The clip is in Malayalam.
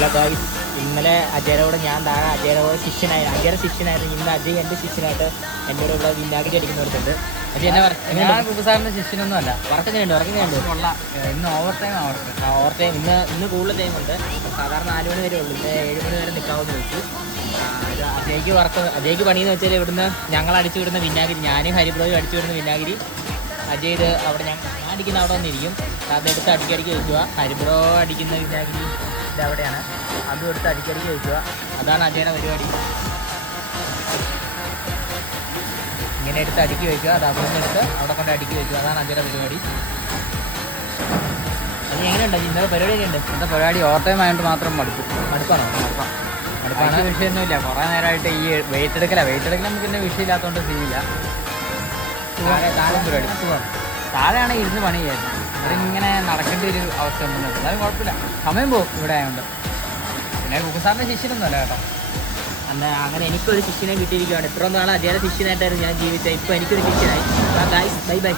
ഹലോ ഗായ്സ്, ഇന്നലെ അജയുടെ കൂടെ ഞാൻ താഴെ അജയുടെ കൂടെ അജയുടെ ശിഷ്യനായിരുന്നു. ഇന്ന് അജയ് എൻ്റെ ശിഷ്യനായിട്ട് എൻ്റെ കൂടെ ഇവിടെ വിനാഗിരി അടിക്കുന്നവരുണ്ട്. അജയ് എന്നെ ഞാൻ കുബുസാറിന്റെ ശിഷ്യനൊന്നും അല്ല. വർക്കുന്നുണ്ട്. ഇന്ന് ഓവർ ടൈം ഓവർ ടൈം ഇന്ന് കൂടുതൽ ടൈം ഉണ്ട്. സാധാരണ 4 മണി വരെ ഉള്ളൂ. ഇന്ന് 7 മണി വരെ നിൽക്കാമെന്ന് വെച്ചു. അജയ്ക്ക് പണിയെന്ന് വെച്ചാൽ ഇവിടുന്ന് ഞങ്ങൾ അടിച്ചു വിടുന്ന വിനാഗിരി, ഞാനും ഹരിബ്രോയും അടിച്ചു വിടുന്ന വിനാഗിരി അജയ് ഇത് അവിടെ ഞാൻ അടിക്കുന്ന അവിടെ വന്നിരിക്കും. അതെടുത്ത് അടിക്കടിക്ക് വയ്ക്കുക. ഹരിബ്രോ അടിക്കുന്ന വിനാഗിരി ഇത് അവിടെയാണ്, അതും എടുത്ത് അടിക്കടിക്ക് വയ്ക്കുക. അതാണ് അജയുടെ പരിപാടി. ഇങ്ങനെ എടുത്ത് അടുക്കി വയ്ക്കുക. അത് അവിടെ നിന്ന് എടുത്ത് അവിടെ കൊണ്ട് അടുക്കി വയ്ക്കുക. അതാണ് അജയുടെ പരിപാടി. അത് എങ്ങനെയുണ്ട് ഇന്നത്തെ പരിപാടിയൊക്കെ ഉണ്ട്? ഇന്നത്തെ പരിപാടി ഓവർ ടൈം ആയതുകൊണ്ട് മാത്രം മടുപ്പാണ്. വിഷയമൊന്നുമില്ല. കുറേ നേരമായിട്ട് ഈ വെയിറ്റ് എടുക്കല നമുക്ക് പിന്നെ വിഷയമില്ലാത്തതുകൊണ്ട് സീനില്ല. താഴെയാണെങ്കിൽ ഇരുന്ന് പണി ചെയ്യായിരുന്നു. ഇങ്ങനെ നടക്കേണ്ട ഒരു അവസ്ഥ ഉണ്ടെന്ന്. എന്നാലും കുഴപ്പമില്ല, സമയം പോകും ഇവിടെ ആയതുകൊണ്ട്. പിന്നെ കുബുസാറിന്റെ ശിഷ്യനൊന്നും അല്ല കേട്ടോ. അങ്ങനെ എനിക്കൊരു ശിഷ്യനെ കിട്ടിയിരിക്കുകയാണ്. ഇത്രയും നാൾ അജയുടെ ശിഷ്യനായിട്ടായിരുന്നു ഞാൻ ജീവിച്ചത്. ഇപ്പോൾ എനിക്കൊരു ശിഷ്യനായി. Bye by.